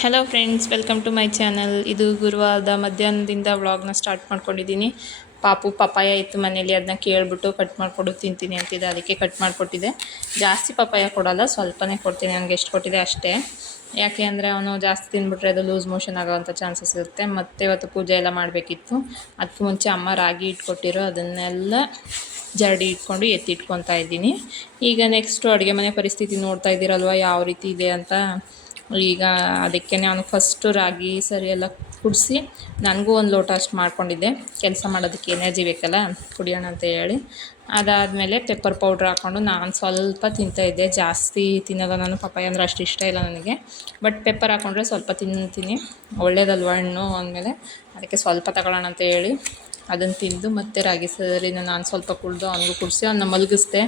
Hello friends, welcome to my channel. ಇದು ಗುರುವಾರದ ಮಧ್ಯಾಹ್ನದಿಂದ ವ್ಲಾಗ್ನ ಸ್ಟಾರ್ಟ್ ಮಾಡ್ಕೊಂಡಿದ್ದೀನಿ. ಪಾಪು ಪಪಾಯ ಇತ್ತು ಮನೇಲಿ, ಅದನ್ನ ಕೇಳಿಬಿಟ್ಟು ಕಟ್ ಮಾಡಿಕೊಡು ತಿಂತೀನಿ ಅಂತಿದ್ದೆ, ಅದಕ್ಕೆ ಕಟ್ ಮಾಡಿಕೊಟ್ಟಿದ್ದೆ. ಜಾಸ್ತಿ ಪಪಾಯ ಕೊಡೋಲ್ಲ, ಸ್ವಲ್ಪನೇ ಕೊಡ್ತೀನಿ, ನನಗೆ ಎಷ್ಟು ಕೊಟ್ಟಿದೆ ಅಷ್ಟೇ. ಯಾಕೆ ಅಂದರೆ ಅವನು ಜಾಸ್ತಿ ತಿಂದ್ಬಿಟ್ರೆ ಅದು ಲೂಸ್ ಮೋಷನ್ ಆಗೋವಂಥ ಚಾನ್ಸಸ್ ಇರುತ್ತೆ. ಮತ್ತು ಇವತ್ತು ಪೂಜೆ ಎಲ್ಲ ಮಾಡಬೇಕಿತ್ತು. ಅದಕ್ಕೆ ಮುಂಚೆ ಅಮ್ಮ ರಾಗಿ ಇಟ್ಕೊಟ್ಟಿರೋ ಅದನ್ನೆಲ್ಲ ಜರಡಿ ಇಟ್ಕೊಂಡು ಎತ್ತಿಟ್ಕೊತಾ ಇದ್ದೀನಿ. ಈಗ ನೆಕ್ಸ್ಟು ಅಡುಗೆ ಮನೆ ಪರಿಸ್ಥಿತಿ ನೋಡ್ತಾ ಇದ್ದೀರಲ್ವ ಯಾವ ರೀತಿ ಇದೆ ಅಂತ. ಈಗ ಅದಕ್ಕೆ ನಾನು ಫಸ್ಟು ರಾಗಿ ಸರಿ ಎಲ್ಲ ಕುಡಿಸಿ ನನಗೂ ಒಂದು ಲೋಟ ಅಷ್ಟು ಮಾಡ್ಕೊಂಡಿದ್ದೆ, ಕೆಲಸ ಮಾಡೋದಕ್ಕೆ ಎನರ್ಜಿ ಬೇಕಲ್ಲ ಕುಡಿಯೋಣ ಅಂತ ಹೇಳಿ. ಅದಾದಮೇಲೆ ಪೆಪ್ಪರ್ ಪೌಡ್ರ್ ಹಾಕ್ಕೊಂಡು ನಾನು ಸ್ವಲ್ಪ ತಿಂತಾಯಿದ್ದೆ, ಜಾಸ್ತಿ ತಿನ್ನೋಲ್ಲ ನಾನು. ಪಪಾಯ ಅಂದರೆ ಅಷ್ಟು ಇಷ್ಟ ಇಲ್ಲ ನನಗೆ, ಬಟ್ ಪೆಪ್ಪರ್ ಹಾಕ್ಕೊಂಡ್ರೆ ಸ್ವಲ್ಪ ತಿಂತೀನಿ, ಒಳ್ಳೇದಲ್ವ ಹಣ್ಣು ಅಂದಮೇಲೆ. ಅದಕ್ಕೆ ಸ್ವಲ್ಪ ತಗೊಳ್ಳೋಣ ಅಂತ ಹೇಳಿ ಅದನ್ನು ತಿಂದು ಮತ್ತೆ ರಾಗಿ ಸರಿನ ನಾನು ಸ್ವಲ್ಪ ಕುಡಿದು ಅವನಿಗೂ ಕುಡಿಸಿ ಅವನ್ನ ಮಲಗಿಸ್ದೆ.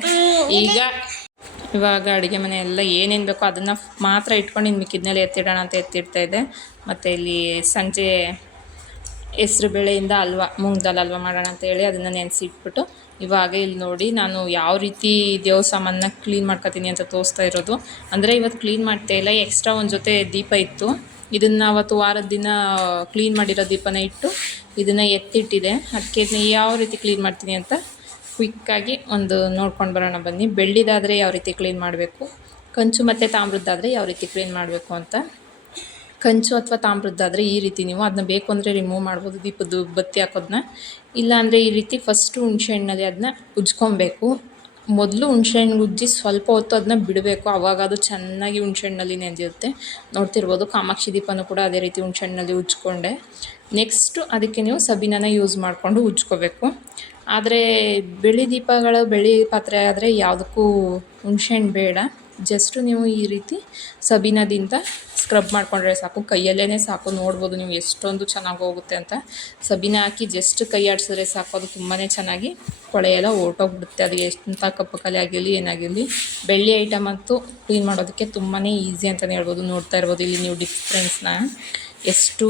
ಇವಾಗ ಅಡುಗೆ ಮನೆ ಎಲ್ಲ ಏನೇನು ಬೇಕೋ ಅದನ್ನು ಮಾತ್ರ ಇಟ್ಕೊಂಡು ಇನ್ನು ಮಿಕ್ಕಿದ್ಮೇಲೆ ಎತ್ತಿಡೋಣ ಅಂತ ಎತ್ತಿಡ್ತಾಯಿದ್ದೆ. ಮತ್ತು ಇಲ್ಲಿ ಸಂಜೆ ಹೆಸ್ರು ಬೇಳೆಯಿಂದ ಮೂಂಗ್ ದಾಲ್ ಹಲ್ವ ಮಾಡೋಣ ಅಂತ ಹೇಳಿ ಅದನ್ನು ನೆನೆಸಿಟ್ಬಿಟ್ಟು ಇವಾಗ ಇಲ್ಲಿ ನೋಡಿ ನಾನು ಯಾವ ರೀತಿ ದೇವ್ರ ಸಾಮಾನನ್ನ ಕ್ಲೀನ್ ಮಾಡ್ಕೊತೀನಿ ಅಂತ ತೋರಿಸ್ತಾ ಇರೋದು. ಅಂದರೆ ಇವತ್ತು ಕ್ಲೀನ್ ಮಾಡ್ತಾಯಿಲ್ಲ, ಎಕ್ಸ್ಟ್ರಾ ಒಂದು ಜೊತೆ ದೀಪ ಇತ್ತು, ಇದನ್ನು ಅವತ್ತು ವಾರದ ದಿನ ಕ್ಲೀನ್ ಮಾಡಿರೋ ದೀಪನ ಇಟ್ಟು ಇದನ್ನು ಎತ್ತಿಟ್ಟಿದೆ. ಅದಕ್ಕೆ ಇದನ್ನ ಯಾವ ರೀತಿ ಕ್ಲೀನ್ ಮಾಡ್ತೀನಿ ಅಂತ ಕ್ವಿಕ್ಕಾಗಿ ಒಂದು ನೋಡ್ಕೊಂಡು ಬರೋಣ ಬನ್ನಿ. ಬೆಳ್ಳಿದಾದರೆ ಯಾವ ರೀತಿ ಕ್ಲೀನ್ ಮಾಡಬೇಕು, ಕಂಚು ಮತ್ತು ತಾಮ್ರದ್ದಾದರೆ ಯಾವ ರೀತಿ ಕ್ಲೀನ್ ಮಾಡಬೇಕು ಅಂತ. ಕಂಚು ಅಥವಾ ತಾಮ್ರದ್ದಾದರೆ ಈ ರೀತಿ ನೀವು ಅದನ್ನ ಬೇಕು ಅಂದರೆ ರಿಮೂವ್ ಮಾಡ್ಬೋದು, ದೀಪದ್ದು ಬತ್ತಿ ಹಾಕೋದನ್ನ. ಇಲ್ಲಾಂದರೆ ಈ ರೀತಿ ಫಸ್ಟು ಹುಣಸೆಹಣ್ಣಲ್ಲಿ ಅದನ್ನ ಉಜ್ಕೊಬೇಕು. ಮೊದಲು ಹುಣಸೆಹಣ್ಣು ಉಜ್ಜಿ ಸ್ವಲ್ಪ ಹೊತ್ತು ಅದನ್ನ ಬಿಡಬೇಕು, ಆವಾಗ ಅದು ಚೆನ್ನಾಗಿ ಹುಣಸೆಹಣ್ಣಲ್ಲಿ ನೆಂದಿರುತ್ತೆ. ನೋಡ್ತಿರ್ಬೋದು ಕಾಮಾಕ್ಷಿ ದೀಪನೂ ಕೂಡ ಅದೇ ರೀತಿ ಹುಣಸೆಹಣ್ಣಲ್ಲಿ ಉಜ್ಕೊಂಡೆ. ನೆಕ್ಸ್ಟು ಅದಕ್ಕೆ ನೀವು ಸಬೀನನ ಯೂಸ್ ಮಾಡಿಕೊಂಡು ಉಜ್ಕೋಬೇಕು. ಆದರೆ ಬೆಳ್ಳಿ ಪಾತ್ರೆ ಆದರೆ ಯಾವುದಕ್ಕೂ ಹುಣಸೆಹಣ್ಣು ಬೇಡ, ಜಸ್ಟು ನೀವು ಈ ರೀತಿ ಸಬೀನದಿಂದ ಸ್ಕ್ರಬ್ ಮಾಡಿಕೊಂಡ್ರೆ ಸಾಕು, ಕೈಯಲ್ಲೇ ಸಾಕು. ನೋಡ್ಬೋದು ನೀವು ಎಷ್ಟೊಂದು ಚೆನ್ನಾಗಿ ಹೋಗುತ್ತೆ ಅಂತ. ಸಬೀನ ಹಾಕಿ ಜಸ್ಟ್ ಕೈ ಆಡಿಸಿದ್ರೆ ಸಾಕು, ಅದು ತುಂಬಾ ಚೆನ್ನಾಗಿ ಕೊಳೆಯೆಲ್ಲ ಹೊರ್ಟೋಗ್ಬಿಡುತ್ತೆ. ಅದು ಎಂಥ ಕಪ್ಪು ಕಲೆ ಆಗಿರಲಿ ಏನಾಗಿರಲಿ, ಬೆಳ್ಳಿ ಐಟಮ್ ಅಂತೂ ಕ್ಲೀನ್ ಮಾಡೋದಕ್ಕೆ ತುಂಬಾ ಈಸಿ ಅಂತಲೇ ಹೇಳ್ಬೋದು. ನೋಡ್ತಾ ಇರ್ಬೋದು ಇಲ್ಲಿ ನೀವು ಡಿಫ್ರೆನ್ಸ್ನ, ಎಷ್ಟು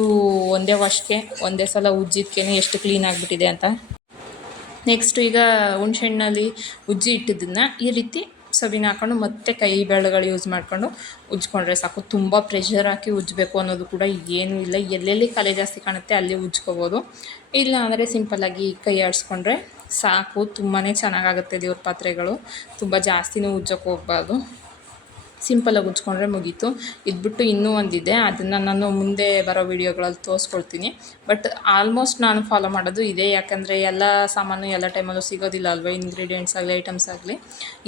ಒಂದೇ ವಾಶ್ಗೆ ಒಂದೇ ಸಲ ಉಜ್ಜಿದ್ಕೇ ಎಷ್ಟು ಕ್ಲೀನ್ ಆಗಿಬಿಟ್ಟಿದೆ ಅಂತ. ನೆಕ್ಸ್ಟು ಈಗ ಹುಣಸೆಹಣ್ಣಲ್ಲಿ ಉಜ್ಜಿ ಇಟ್ಟಿದ್ದನ್ನು ಈ ರೀತಿ ಸಬೀನ ಹಾಕ್ಕೊಂಡು ಮತ್ತೆ ಕೈ ಬೆರಳುಗಳು ಯೂಸ್ ಮಾಡಿಕೊಂಡು ಉಜ್ಕೊಂಡ್ರೆ ಸಾಕು. ತುಂಬ ಪ್ರೆಷರ್ ಹಾಕಿ ಉಜ್ಜಬೇಕು ಅನ್ನೋದು ಕೂಡ ಏನೂ ಇಲ್ಲ, ಎಲ್ಲೆಲ್ಲಿ ಕಲೆ ಜಾಸ್ತಿ ಕಾಣುತ್ತೆ ಅಲ್ಲಿ ಉಜ್ಕೋಬೋದು. ಇಲ್ಲ ಅಂದರೆ ಸಿಂಪಲ್ಲಾಗಿ ಕೈ ಆಡಿಸ್ಕೊಂಡ್ರೆ ಸಾಕು, ತುಂಬಾ ಚೆನ್ನಾಗಾಗುತ್ತೆ ದೇವ್ರ ಪಾತ್ರೆಗಳು. ತುಂಬ ಜಾಸ್ತಿನೂ ಉಜ್ಜೋಕ್ಕೆ ಹೋಗ್ಬಾರ್ದು, ಸಿಂಪಲಾಗಿ ಉಜ್ಕೊಂಡ್ರೆ ಮುಗೀತು. ಇದ್ಬಿಟ್ಟು ಇನ್ನೂ ಒಂದಿದೆ, ಅದನ್ನು ನಾನು ಮುಂದೆ ಬರೋ ವೀಡಿಯೋಗಳಲ್ಲಿ ತೋರಿಸ್ಕೊಳ್ತೀನಿ. ಬಟ್ ಆಲ್ಮೋಸ್ಟ್ ನಾನು ಫಾಲೋ ಮಾಡೋದು ಇದೆ, ಯಾಕಂದರೆ ಎಲ್ಲ ಸಾಮಾನು ಎಲ್ಲ ಟೈಮಲ್ಲೂ ಸಿಗೋದಿಲ್ಲ ಅಲ್ವ, ಇಂಗ್ರೀಡಿಯೆಂಟ್ಸ್ ಆಗಲಿ ಐಟಮ್ಸ್ ಆಗಲಿ.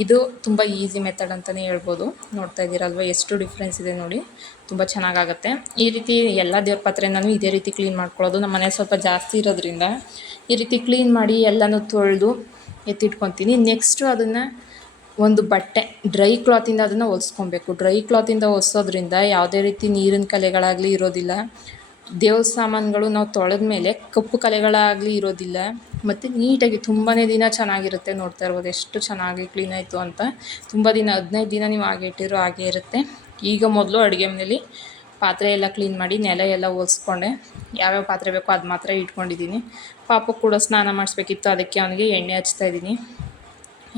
ಇದು ತುಂಬ ಈಸಿ ಮೆಥಡ್ ಅಂತಲೇ ಹೇಳ್ಬೋದು. ನೋಡ್ತಾ ಇದ್ದೀರಲ್ವ ಎಷ್ಟು ಡಿಫ್ರೆನ್ಸ್ ಇದೆ ನೋಡಿ, ತುಂಬ ಚೆನ್ನಾಗಾಗುತ್ತೆ. ಈ ರೀತಿ ಎಲ್ಲ ದೇವ್ರ ಪಾತ್ರೆ ನಾನು ಇದೇ ರೀತಿ ಕ್ಲೀನ್ ಮಾಡ್ಕೊಳ್ಳೋದು. ನಮ್ಮ ಮನೆ ಸ್ವಲ್ಪ ಜಾಸ್ತಿ ಇರೋದ್ರಿಂದ ಈ ರೀತಿ ಕ್ಲೀನ್ ಮಾಡಿ ಎಲ್ಲನೂ ತೊಳೆದು ಎತ್ತಿಟ್ಕೊತೀನಿ. ನೆಕ್ಸ್ಟು ಅದನ್ನು ಒಂದು ಬಟ್ಟೆ ಡ್ರೈ ಕ್ಲಾತಿಂದ ಅದನ್ನು ಒರೆಸ್ಕೊಬೇಕು. ಡ್ರೈ ಕ್ಲಾತಿಂದ ಒರೆಸೋದ್ರಿಂದ ಯಾವುದೇ ರೀತಿ ನೀರಿನ ಕಲೆಗಳಾಗಲಿ ಇರೋದಿಲ್ಲ, ದೇವ್ರ ಸಾಮಾನುಗಳು ನಾವು ತೊಳೆದ ಮೇಲೆ ಕಪ್ಪು ಕಲೆಗಳಾಗಲಿ ಇರೋದಿಲ್ಲ, ಮತ್ತು ನೀಟಾಗಿ ತುಂಬಾ ದಿನ ಚೆನ್ನಾಗಿರುತ್ತೆ. ನೋಡ್ತಾ ಇರ್ಬೋದು ಎಷ್ಟು ಚೆನ್ನಾಗಿ ಕ್ಲೀನ್ ಆಯಿತು ಅಂತ. ತುಂಬ ದಿನ 15 ದಿನ ನೀವು ಹಾಗೆ ಇಟ್ಟಿರೋ ಹಾಗೆ ಇರುತ್ತೆ. ಈಗ ಮೊದಲು ಅಡುಗೆ ಮನೇಲಿ ಪಾತ್ರೆ ಎಲ್ಲ ಕ್ಲೀನ್ ಮಾಡಿ ನೆಲ ಎಲ್ಲ ಒರೆಸ್ಕೊಂಡೆ, ಯಾವ್ಯಾವ ಪಾತ್ರೆ ಬೇಕೋ ಅದು ಮಾತ್ರ ಇಟ್ಕೊಂಡಿದ್ದೀನಿ. ಪಾಪು ಕೂಡ ಸ್ನಾನ ಮಾಡಿಸ್ಬೇಕಿತ್ತು, ಅದಕ್ಕೆ ಅವನಿಗೆ ಎಣ್ಣೆ ಹಚ್ತಾಯಿದ್ದೀನಿ.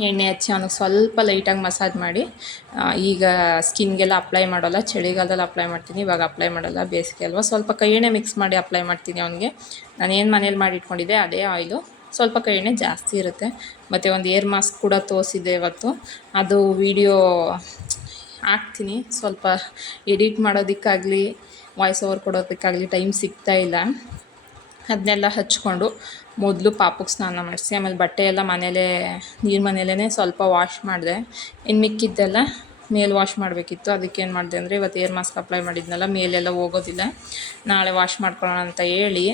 ಎಣ್ಣೆ ಹಚ್ಚಿ ಅವನಿಗೆ ಸ್ವಲ್ಪ ಲೈಟಾಗಿ ಮಸಾಜ್ ಮಾಡಿ, ಈಗ ಸ್ಕಿನ್ಗೆಲ್ಲ ಅಪ್ಲೈ ಮಾಡೋಲ್ಲ, ಚಳಿಗಾಲದಲ್ಲಿ ಅಪ್ಲೈ ಮಾಡ್ತೀನಿ, ಇವಾಗ ಅಪ್ಲೈ ಮಾಡೋಲ್ಲ, ಬೇಸಿಗೆ ಅಲ್ವ. ಸ್ವಲ್ಪ ಕೈ ಎಣ್ಣೆ ಮಿಕ್ಸ್ ಮಾಡಿ ಅಪ್ಲೈ ಮಾಡ್ತೀನಿ ಅವನಿಗೆ. ನಾನೇನು ಮನೇಲಿ ಮಾಡಿ ಇಟ್ಕೊಂಡಿದ್ದೆ ಅದೇ ಆಯಿಲು, ಸ್ವಲ್ಪ ಕೈ ಎಣ್ಣೆ ಜಾಸ್ತಿ ಇರುತ್ತೆ. ಮತ್ತು ಒಂದು ಏರ್ ಮಾಸ್ಕ್ ಕೂಡ ತೋರಿಸಿದ್ದೆ ಇವತ್ತು, ಅದು ವಿಡಿಯೋ ಹಾಕ್ತೀನಿ. ಸ್ವಲ್ಪ ಎಡಿಟ್ ಮಾಡೋದಕ್ಕಾಗಲಿ ವಾಯ್ಸ್ ಓವರ್ ಕೊಡೋದಕ್ಕಾಗಲಿ ಟೈಮ್ ಸಿಗ್ತಾಯಿಲ್ಲ. ಅದನ್ನೆಲ್ಲ ಹಚ್ಕೊಂಡು ಮೊದಲು ಪಾಪುಗೆ ಸ್ನಾನ ಮಾಡಿಸಿ, ಆಮೇಲೆ ಬಟ್ಟೆ ಎಲ್ಲ ನೀರು ಮನೆಯಲ್ಲೇ ಸ್ವಲ್ಪ ವಾಶ್ ಮಾಡಿದೆ. ಇನ್ನು ಮಿಕ್ಕಿದ್ದೆಲ್ಲ ಮೇಲೆ ವಾಶ್ ಮಾಡಬೇಕಿತ್ತು. ಅದಕ್ಕೇನು ಮಾಡಿದೆ ಅಂದರೆ ಇವತ್ತು ಏರ್ ಮಾಸ್ಕ್ ಅಪ್ಲೈ ಮಾಡಿದ್ನಲ್ಲ, ಮೇಲೆಲ್ಲ ಹೋಗೋದಿಲ್ಲ, ನಾಳೆ ವಾಶ್ ಮಾಡ್ಕೊಳ್ಳೋಣ ಅಂತ ಹೇಳಿ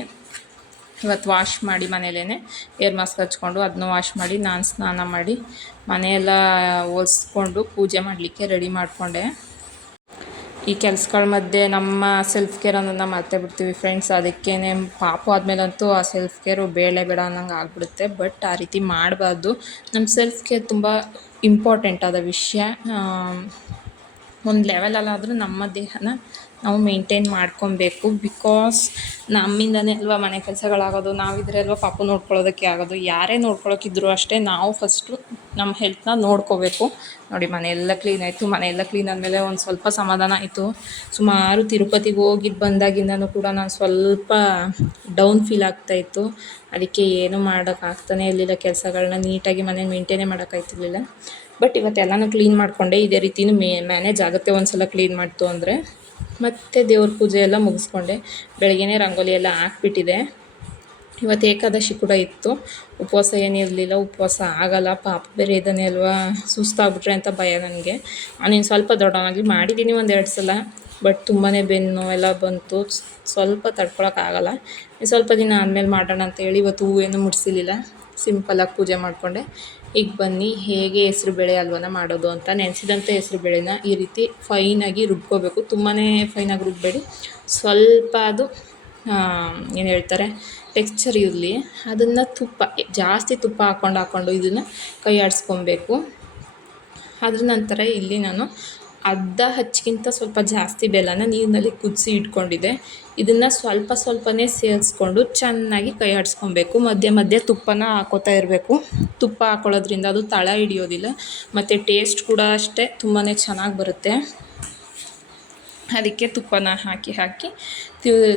ಇವತ್ತು ವಾಶ್ ಮಾಡಿ ಮನೆಯಲ್ಲೇ ಏರ್ ಮಾಸ್ಕ್ ಹಚ್ಕೊಂಡು ಅದನ್ನು ವಾಶ್ ಮಾಡಿ ನಾನು ಸ್ನಾನ ಮಾಡಿ ಮನೆಯೆಲ್ಲ ಒರೆಸ್ಕೊಂಡು ಪೂಜೆ ಮಾಡಲಿಕ್ಕೆ ರೆಡಿ ಮಾಡಿಕೊಂಡೆ. ಈ ಕೆಲಸಗಳ ಮಧ್ಯೆ ನಮ್ಮ ಸೆಲ್ಫ್ ಕೇರ್ ಅನ್ನೋದನ್ನ ಮರ್ತೇ ಬಿಡ್ತೀವಿ ಫ್ರೆಂಡ್ಸ್. ಅದಕ್ಕೇ ಪಾಪು ಆದಮೇಲಂತೂ ಆ ಸೆಲ್ಫ್ ಕೇರು ಬೇಡ ಅನ್ನೋಂಗೆ ಆಗಿಬಿಡುತ್ತೆ. ಬಟ್ ಆ ರೀತಿ ಮಾಡಬಾರ್ದು. ನಮ್ಮ ಸೆಲ್ಫ್ ಕೇರ್ ತುಂಬ ಇಂಪಾರ್ಟೆಂಟ್ ಆದ ವಿಷಯ. ಒಂದು ಲೆವೆಲಲ್ಲಾದರೂ ನಮ್ಮ ದೇಹನ ನಾವು ಮೇಂಟೈನ್ ಮಾಡ್ಕೊಬೇಕು. ಬಿಕಾಸ್ ನಮ್ಮಿಂದನೇ ಅಲ್ವಾ ಮನೆ ಕೆಲಸಗಳಾಗೋದು, ನಾವಿದ್ರೆ ಅಲ್ವಾ ಪಾಪು ನೋಡ್ಕೊಳ್ಳೋದಕ್ಕೆ ಆಗೋದು. ಯಾರೇ ನೋಡ್ಕೊಳ್ಳೋಕ್ಕಿದ್ರು ಅಷ್ಟೇ ನಾವು ಫಸ್ಟು ನಮ್ಮ ಹೆಲ್ತ್ನ ನೋಡ್ಕೋಬೇಕು. ನೋಡಿ ಮನೆಯೆಲ್ಲ ಕ್ಲೀನ್ ಆಯಿತು. ಮನೆಯೆಲ್ಲ ಕ್ಲೀನ್ ಆದಮೇಲೆ ಒಂದು ಸ್ವಲ್ಪ ಸಮಾಧಾನ ಆಯಿತು. ಸುಮಾರು ತಿರುಪತಿಗೆ ಹೋಗಿದ್ದು ಬಂದಾಗಿಂದನೂ ಕೂಡ ನಾನು ಸ್ವಲ್ಪ ಡೌನ್ ಫೀಲ್ ಆಗ್ತಾಯಿತ್ತು. ಅದಕ್ಕೆ ಏನೂ ಮಾಡೋಕ್ಕಾಗ್ತಾನೆ ಇರಲಿಲ್ಲ, ಕೆಲಸಗಳನ್ನ ನೀಟಾಗಿ ಮನೆ ಮೇಂಟೈನೇ ಮಾಡೋಕ್ಕಾಗ್ತಿರ್ಲಿಲ್ಲ. ಬಟ್ ಇವತ್ತೆಲ್ಲನೂ ಕ್ಲೀನ್ ಮಾಡಿಕೊಂಡೆ. ಇದೇ ರೀತಿಯೂ ಮ್ಯಾನೇಜ್ ಆಗುತ್ತೆ ಒಂದು ಸಲ ಕ್ಲೀನ್ ಮಾಡ್ತು ಅಂದರೆ. ಮತ್ತು ದೇವ್ರ ಪೂಜೆ ಎಲ್ಲ ಮುಗಿಸ್ಕೊಂಡೆ. ಬೆಳಗ್ಗೆನೇ ರಂಗೋಲಿ ಎಲ್ಲ ಹಾಕ್ಬಿಟ್ಟಿದೆ. ಇವತ್ತು ಏಕಾದಶಿ ಕೂಡ ಇತ್ತು. ಉಪವಾಸ ಏನಿರಲಿಲ್ಲ, ಉಪವಾಸ ಆಗೋಲ್ಲ, ಪಾಪ ಬೇರೆ ಇದ್ದಾನೆ ಅಲ್ವಾ, ಸುಸ್ತಾಗ್ಬಿಟ್ರೆ ಅಂತ ಭಯ ನನಗೆ. ನಾನಿನ್ನು ಸ್ವಲ್ಪ ದೊಡ್ಡವನಾಗಲಿ ಮಾಡಿದ್ದೀನಿ 1-2 ಸಲ. ಬಟ್ ತುಂಬಾ ಬೆನ್ನು ಎಲ್ಲ ಬಂತು, ಸ್ವಲ್ಪ ತಡ್ಕೊಳಕ್ಕಾಗಲ್ಲ. ಸ್ವಲ್ಪ ದಿನ ಆದಮೇಲೆ ಮಾಡೋಣ ಅಂತೇಳಿ ಇವತ್ತು ಹೂವೇನು ಮುಡಿಸಿಲಿಲ್ಲ, ಸಿಂಪಲಾಗಿ ಪೂಜೆ ಮಾಡಿಕೊಂಡೆ. ಈಗ ಬನ್ನಿ ಹೇಗೆ ಹೆಸ್ರುಬೇಳೆ ಹಲ್ವನ ಮಾಡೋದು ಅಂತ. ನೆನೆಸಿದಂಥ ಹೆಸ್ರುಬೇಳೆನ ಈ ರೀತಿ ಫೈನಾಗಿ ರುಬ್ಕೋಬೇಕು. ತುಂಬಾ ಫೈನಾಗಿ ರುಬ್ಬಬೇಡಿ, ಸ್ವಲ್ಪ ಅದು ಏನು ಹೇಳ್ತಾರೆ ಟೆಕ್ಸ್ಚರ್ ಇರಲಿ. ಅದನ್ನು ಜಾಸ್ತಿ ತುಪ್ಪ ಹಾಕ್ಕೊಂಡು ಇದನ್ನು ಕೈ ಆಡಿಸ್ಕೊಬೇಕು. ಅದ್ರ ನಂತರ ಇಲ್ಲಿ ನಾನು ಅರ್ಧ ಹಚ್ಚಿಗಿಂತ ಸ್ವಲ್ಪ ಜಾಸ್ತಿ ಬೆಲ್ಲನ ನೀರಿನಲ್ಲಿ ಕುದಿಸಿ ಇಟ್ಕೊಂಡಿದ್ದೆ. ಇದನ್ನು ಸ್ವಲ್ಪನೇ ಸೇರಿಸ್ಕೊಂಡು ಚೆನ್ನಾಗಿ ಕೈ ಆಡಿಸ್ಕೊಬೇಕು. ಮಧ್ಯೆ ಮಧ್ಯೆ ತುಪ್ಪನ ಹಾಕೋತಾ ಇರಬೇಕು. ತುಪ್ಪ ಹಾಕೊಳ್ಳೋದ್ರಿಂದ ಅದು ತಳ ಹಿಡಿಯೋದಿಲ್ಲ, ಮತ್ತು ಟೇಸ್ಟ್ ಕೂಡ ಅಷ್ಟೇ ತುಂಬಾ ಚೆನ್ನಾಗಿ ಬರುತ್ತೆ. ಅದಕ್ಕೆ ತುಪ್ಪನ ಹಾಕಿ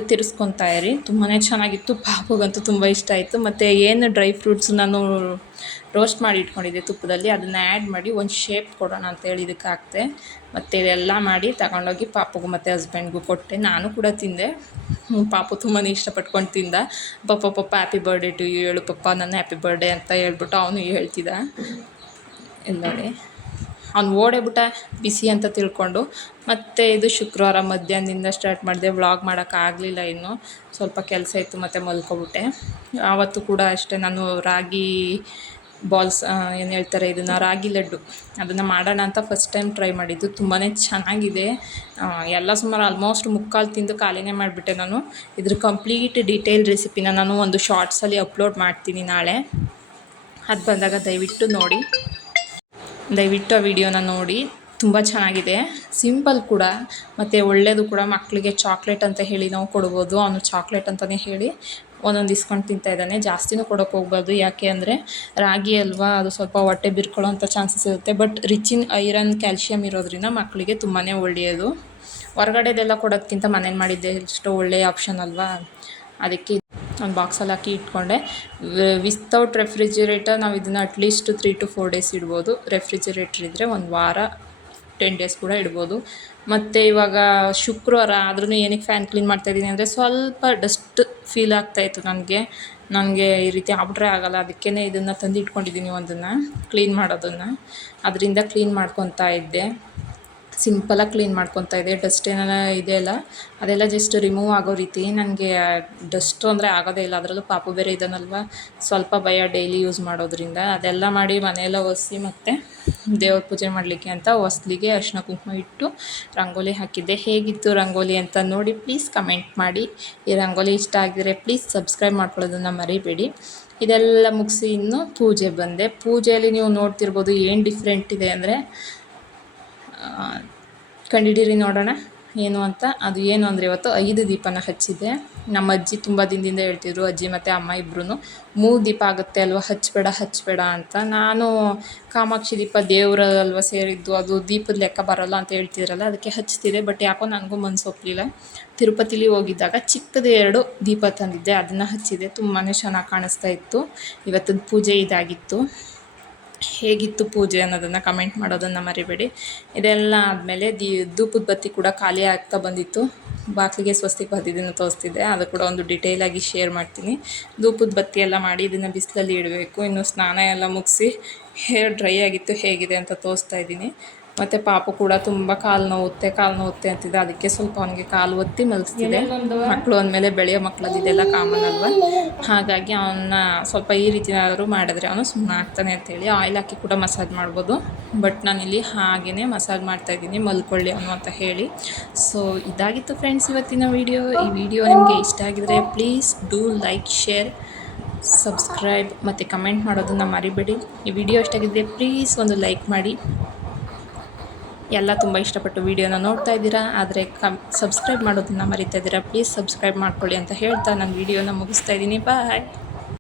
ತಿರ್ಸ್ಕೊತಾ ಇರಿ. ತುಂಬಾ ಚೆನ್ನಾಗಿತ್ತು. ಪಾಪುಗಂತೂ ತುಂಬ ಇಷ್ಟ ಆಯಿತು. ಮತ್ತು ಏನು ಡ್ರೈ ಫ್ರೂಟ್ಸ್ ನಾನು ರೋಸ್ಟ್ ಮಾಡಿ ಇಟ್ಕೊಂಡಿದ್ದೆ ತುಪ್ಪದಲ್ಲಿ, ಅದನ್ನು ಆ್ಯಡ್ ಮಾಡಿ ಒಂದು ಶೇಪ್ ಕೊಡೋಣ ಅಂತೇಳಿ ಇದಕ್ಕೆ ಹಾಕ್ತೆ. ಮತ್ತು ಇದೆಲ್ಲ ಮಾಡಿ ತಗೊಂಡೋಗಿ ಪಾಪುಗೂ ಮತ್ತು ಹಸ್ಬೆಂಡ್ಗೂ ಕೊಟ್ಟೆ. ನಾನು ಕೂಡ ತಿಂದೆ. ಪಾಪು ತುಂಬಾ ಇಷ್ಟಪಟ್ಕೊಂಡು ತಿಂದ. ಪಪ್ಪ ಹ್ಯಾಪಿ ಬರ್ಡೇ ಟು ಯು ಹೇಳು ಪಪ್ಪ, ನನ್ನ ಹ್ಯಾಪಿ ಬರ್ಡೇ ಅಂತ ಹೇಳ್ಬಿಟ್ಟು ಅವನು ಹೇಳ್ತಿದ್ದ. ಎಲ್ಲಡೆ ಅವ್ನು ಓಡೇಬಿಟ್ಟ ಬಿಸಿ ಅಂತ ತಿಳ್ಕೊಂಡು. ಮತ್ತು ಇದು ಶುಕ್ರವಾರ ಮಧ್ಯಾಹ್ನದಿಂದ ಸ್ಟಾರ್ಟ್ ಮಾಡಿದೆ. ವ್ಲಾಗ್ ಮಾಡೋಕ್ಕಾಗಲಿಲ್ಲ, ಇನ್ನು ಸ್ವಲ್ಪ ಕೆಲಸ ಇತ್ತು ಮತ್ತು ಮಲ್ಕೊಬಿಟ್ಟೆ. ಆವತ್ತು ಕೂಡ ಅಷ್ಟೇ ನಾನು ರಾಗಿ ಬಾಲ್ಸ್ ಏನು ಹೇಳ್ತಾರೆ ಇದನ್ನು, ರಾಗಿ ಲಡ್ಡು, ಅದನ್ನು ಮಾಡೋಣ ಅಂತ ಫಸ್ಟ್ ಟೈಮ್ ಟ್ರೈ ಮಾಡಿದ್ದು. ತುಂಬಾ ಚೆನ್ನಾಗಿದೆ. ಎಲ್ಲ ಸುಮಾರು ಆಲ್ಮೋಸ್ಟ್ ಮುಕ್ಕಾಲು ತಿಂದು ಖಾಲಿನೇ ಮಾಡಿಬಿಟ್ಟೆ ನಾನು. ಇದ್ರ ಕಂಪ್ಲೀಟ್ ಡೀಟೇಲ್ ರೆಸಿಪಿನ ನಾನು ಒಂದು ಶಾರ್ಟ್ಸಲ್ಲಿ ಅಪ್ಲೋಡ್ ಮಾಡ್ತೀನಿ ನಾಳೆ. ಅದು ಬಂದಾಗ ದಯವಿಟ್ಟು ಆ ವಿಡಿಯೋನ ನೋಡಿ. ತುಂಬ ಚೆನ್ನಾಗಿದೆ, ಸಿಂಪಲ್ ಕೂಡ ಮತ್ತು ಒಳ್ಳೆಯದು ಕೂಡ. ಮಕ್ಕಳಿಗೆ ಚಾಕ್ಲೇಟ್ ಅಂತ ಹೇಳಿ ನಾವು ಕೊಡ್ಬೋದು. ಅವನು ಚಾಕ್ಲೇಟ್ ಅಂತಲೇ ಹೇಳಿ ಒಂದೊಂದು ಇಸ್ಕೊಂಡು ತಿಂತಾಯಿದ್ದಾನೆ. ಜಾಸ್ತಿನೂ ಕೊಡೋಕೆ ಹೋಗ್ಬಾರ್ದು, ಯಾಕೆ ಅಂದರೆ ರಾಗಿ ಅಲ್ವಾ, ಅದು ಸ್ವಲ್ಪ ಹೊಟ್ಟೆ ಬಿರ್ಕೊಳ್ಳೋಂಥ ಚಾನ್ಸಸ್ ಇರುತ್ತೆ. But rich in iron, calcium ಇರೋದ್ರಿಂದ ಮಕ್ಕಳಿಗೆ ತುಂಬಾ ಒಳ್ಳೆಯದು. ಹೊರಗಡೆದೆಲ್ಲ ಕೊಡೋದಕ್ಕಿಂತ ಮನೇಲಿ ಮಾಡಿದ್ದೆ ಎಷ್ಟೋ ಒಳ್ಳೆಯ ಆಪ್ಷನ್ ಅಲ್ವಾ. ಅದಕ್ಕೆ ಒಂದು ಬಾಕ್ಸಲ್ಲಿ ಹಾಕಿ ಇಟ್ಕೊಂಡೆ. ವಿತೌಟ್ ರೆಫ್ರಿಜಿರೇಟರ್ ನಾವು ಇದನ್ನು ಅಟ್ಲೀಸ್ಟ್ 3 to 4 days ಇಡ್ಬೋದು. ರೆಫ್ರಿಜಿರೇಟ್ರ್ ಇದ್ದರೆ 1 ವಾರ 10 days ಕೂಡ ಇಡ್ಬೋದು. ಮತ್ತು ಇವಾಗ ಶುಕ್ರವಾರ ಆದ್ರೂ ಏನಕ್ಕೆ ಫ್ಯಾನ್ ಕ್ಲೀನ್ ಮಾಡ್ತಾಯಿದ್ದೀನಿ ಅಂದರೆ ಸ್ವಲ್ಪ ಡಸ್ಟ್ ಫೀಲ್ ಆಗ್ತಾಯಿತ್ತು ನನಗೆ ಈ ರೀತಿ ಆಗ್ಬಿಟ್ರೆ ಆಗೋಲ್ಲ. ಅದಕ್ಕೇ ಇದನ್ನು ತಂದು ಇಟ್ಕೊಂಡಿದ್ದೀನಿ, ಒಂದನ್ನು ಕ್ಲೀನ್ ಮಾಡೋದನ್ನು. ಅದರಿಂದ ಕ್ಲೀನ್ ಮಾಡ್ಕೊತಾ ಇದ್ದೆ. ಸಿಂಪಲಾಗಿ ಕ್ಲೀನ್ ಮಾಡ್ಕೊತಾ ಇದ್ದೆ. ಡಸ್ಟ್ ಏನಾರ ಇದೆಯಲ್ಲ ಅದೆಲ್ಲ ಜಸ್ಟ್ ರಿಮೂವ್ ಆಗೋ ರೀತಿ. ನನಗೆ ಡಸ್ಟು ಅಂದರೆ ಆಗೋದೇ ಇಲ್ಲ. ಅದರಲ್ಲೂ ಪಾಪು ಬೇರೆ ಇದ್ದಾನಲ್ವ, ಸ್ವಲ್ಪ ಭಯ ಡೈಲಿ ಯೂಸ್ ಮಾಡೋದ್ರಿಂದ. ಅದೆಲ್ಲ ಮಾಡಿ ಮನೆಯೆಲ್ಲ ಒರೆಸಿ ಮತ್ತು ದೇವ್ರ ಪೂಜೆ ಮಾಡಲಿಕ್ಕೆ ಅಂತ ಹೊಸ್ಲಿಗೆ ಅರಿಶಿನ ಕುಂಕುಮ ಇಟ್ಟು ರಂಗೋಲಿ ಹಾಕಿದ್ದೆ. ಹೇಗಿತ್ತು ರಂಗೋಲಿ ಅಂತ ನೋಡಿ ಪ್ಲೀಸ್ ಕಮೆಂಟ್ ಮಾಡಿ. ಈ ರಂಗೋಲಿ ಇಷ್ಟ ಆಗಿದರೆ ಪ್ಲೀಸ್ ಸಬ್ಸ್ಕ್ರೈಬ್ ಮಾಡ್ಕೊಳ್ಳೋದನ್ನು ಮರಿಬೇಡಿ. ಇದೆಲ್ಲ ಮುಗಿಸಿ ಇನ್ನು ಪೂಜೆ ಬಂದೆ. ಪೂಜೆಯಲ್ಲಿ ನೀವು ನೋಡ್ತಿರ್ಬೋದು ಏನು ಡಿಫ್ರೆಂಟ್ ಇದೆ ಅಂದರೆ, ಕಂಡಿಡೀರಿ ನೋಡೋಣ ಏನು ಅಂತ. ಅದು ಏನು ಅಂದರೆ ಇವತ್ತು 5 ದೀಪನ ಹಚ್ಚಿದ್ದೆ. ನಮ್ಮ ಅಜ್ಜಿ ತುಂಬ ದಿನದಿಂದ ಹೇಳ್ತಿದ್ರು, ಅಜ್ಜಿ ಮತ್ತು ಅಮ್ಮ ಇಬ್ಬರೂ 3 ದೀಪ ಆಗುತ್ತೆ ಅಲ್ವ, ಹಚ್ಚಬೇಡ ಅಂತ. ನಾನು ಕಾಮಾಕ್ಷಿ ದೀಪ ದೇವ್ರ ಅಲ್ವ ಸೇರಿದ್ದು, ಅದು ದೀಪದ ಲೆಕ್ಕ ಬರೋಲ್ಲ ಅಂತ ಹೇಳ್ತಿದ್ರಲ್ಲ, ಅದಕ್ಕೆ ಹಚ್ತಿದ್ದೆ. ಬಟ್ ಯಾಕೋ ನನಗೂ ಮನಸ್ಸು ಒಪ್ಪಲಿಲ್ಲ. ತಿರುಪತಿಲಿ ಹೋಗಿದ್ದಾಗ ಚಿಕ್ಕದು 2 ದೀಪ ತಂದಿದ್ದೆ, ಅದನ್ನು ಹಚ್ಚಿದ್ದೆ. ತುಂಬಾ ಚೆನ್ನಾಗಿ ಕಾಣಿಸ್ತಾ ಇತ್ತು. ಇವತ್ತಿನ ಪೂಜೆ ಇದಾಗಿತ್ತು. ಹೇಗಿತ್ತು ಪೂಜೆ ಅನ್ನೋದನ್ನು ಕಮೆಂಟ್ ಮಾಡೋದನ್ನು ಮರಿಬೇಡಿ. ಇದೆಲ್ಲ ಆದಮೇಲೆ ಧೂಪದ ಬತ್ತಿ ಕೂಡ ಖಾಲಿ ಆಗ್ತಾ ಬಂದಿತ್ತು. ಬಾಗಿಲಿಗೆ ಸ್ವಸ್ತಿಕ್ ಬತ್ತಿದ್ದನ್ನು ತೋರಿಸ್ತಿದ್ದೆ, ಅದು ಕೂಡ ಒಂದು ಡಿಟೇಲಾಗಿ ಶೇರ್ ಮಾಡ್ತೀನಿ. ಧೂಪದ ಬತ್ತಿ ಎಲ್ಲ ಮಾಡಿ ಇದನ್ನು ಬಿಸಿಲಲ್ಲಿ ಇಡಬೇಕು. ಇನ್ನು ಸ್ನಾನ ಎಲ್ಲ ಮುಗಿಸಿ ಹೇರ್ ಡ್ರೈ ಆಗಿತ್ತು, ಹೇಗಿದೆ ಅಂತ ತೋರಿಸ್ತಾ ಇದ್ದೀನಿ. ಮತ್ತು ಪಾಪು ಕೂಡ ತುಂಬ ಕಾಲು ನೋವುತ್ತೆ ಅಂತಿದ್ದೆ. ಅದಕ್ಕೆ ಸ್ವಲ್ಪ ಅವನಿಗೆ ಕಾಲು ಒತ್ತಿ ಮಲಗಿಸ್ತಿದೆ. ಮಕ್ಕಳು ಅಂದಮೇಲೆ ಬೆಳೆಯೋ ಮಕ್ಕಳದ್ದು ಇದೆಲ್ಲ ಕಾಮನ್ ಅಲ್ವ. ಹಾಗಾಗಿ ಅವನ್ನ ಸ್ವಲ್ಪ ಈ ರೀತಿಯಾದರೂ ಮಾಡಿದ್ರೆ ಅವನು ಸುಮ್ಮನೆ ಆಗ್ತಾನೆ ಅಂತೇಳಿ ಆಯಿಲ್ ಹಾಕಿ ಕೂಡ ಮಸಾಜ್ ಮಾಡ್ಬೋದು. ಬಟ್ ನಾನಿಲ್ಲಿ ಹಾಗೇ ಮಸಾಜ್ ಮಾಡ್ತಾಯಿದ್ದೀನಿ, ಮಲ್ಕೊಳ್ಳಿ ಅವನು ಅಂತ ಹೇಳಿ. ಸೊ ಇದಾಗಿತ್ತು ಫ್ರೆಂಡ್ಸ್ ಇವತ್ತಿನ ವಿಡಿಯೋ. ಈ ವಿಡಿಯೋ ನಿಮಗೆ ಇಷ್ಟ ಆಗಿದರೆ please do like, share, subscribe ಮತ್ತು ಕಮೆಂಟ್ ಮಾಡೋದನ್ನು ಮರಿಬೇಡಿ. ಈ ವಿಡಿಯೋ ಇಷ್ಟ ಆಗಿದ್ದರೆ ಪ್ಲೀಸ್ ಒಂದು ಲೈಕ್ ಮಾಡಿ. ಎಲ್ಲ ತುಂಬ ಇಷ್ಟಪಟ್ಟು ವೀಡಿಯೋನ ನೋಡ್ತಾ ಇದ್ದೀರಾ, ಆದರೆ ಸಬ್ಸ್ಕ್ರೈಬ್ ಮಾಡೋದನ್ನು ಮರಿತಾ ಇದ್ದೀರಾ. ಪ್ಲೀಸ್ ಸಬ್ಸ್ಕ್ರೈಬ್ ಮಾಡ್ಕೊಳ್ಳಿ ಅಂತ ಹೇಳ್ತಾ ನಾನು ವೀಡಿಯೋನ ಮುಗಿಸ್ತಾ ಇದ್ದೀನಿ. ಬಾಯ್.